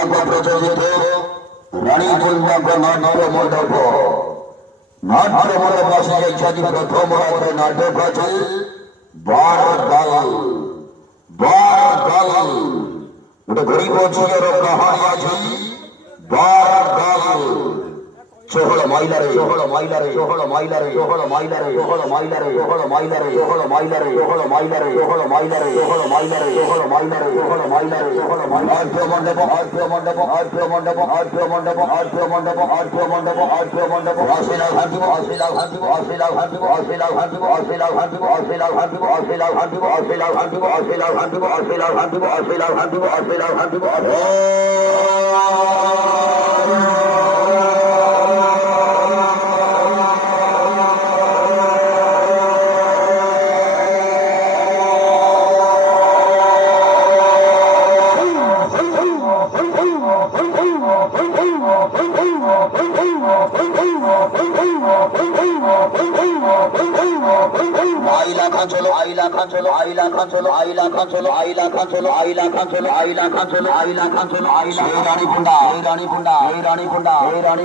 পূর্ণাঙ্গ প্রযোজিত রানী পূর্ণাঙ্গ নাট্য মণ্ডপ নাট্য মণ্ডপ আসে ইত্যাদি প্রথম রাত্রে নাটক আছে বারদাল ওটা গরিব যুগের কাহানি আছে বারদাল ষোহল মাইলারে ষোহল মাইলারে ষোহল মাইলারে ষোহল মাইলারে ষোহল মাইলারে ষোহল মাইলারে ষোহল মাইলারে ষোহল মাইলারে ষোহল মাইলারে ষোহল মাইলারে ষোহল মাইলারে ষোহল মাইলারে ষোহল মাইলারে মণ্ডপ আর্য মণ্ডপ আর্য মণ্ডপ আর্য মণ্ডপ আর্য মণ্ডপ আর্য মণ্ডপ আর্য মণ্ডপ আশিলা ঘাটিব আশিলা ঘাটিব আশিলা ঘাটিব আশিলা ঘাটিব আশিলা ঘাটিব আশিলা ঘাটিব আশিলা ঘাটিব আশিলা ঘাটিব আশিলা ঘাটিব আশিলা ঘাটিব আশিলা ঘাটিব আশিলা ঘাটিব আইলা খান চলো আইলা খান চলো আইলা খান চলো আইলা খান চলো আইলা খান চলো আইলা খান চলো আইলা খান চলো আইলা খান চলো আইলা রানী পুন্ডা রানী পুন্ডা রানী পুন্ডা রানী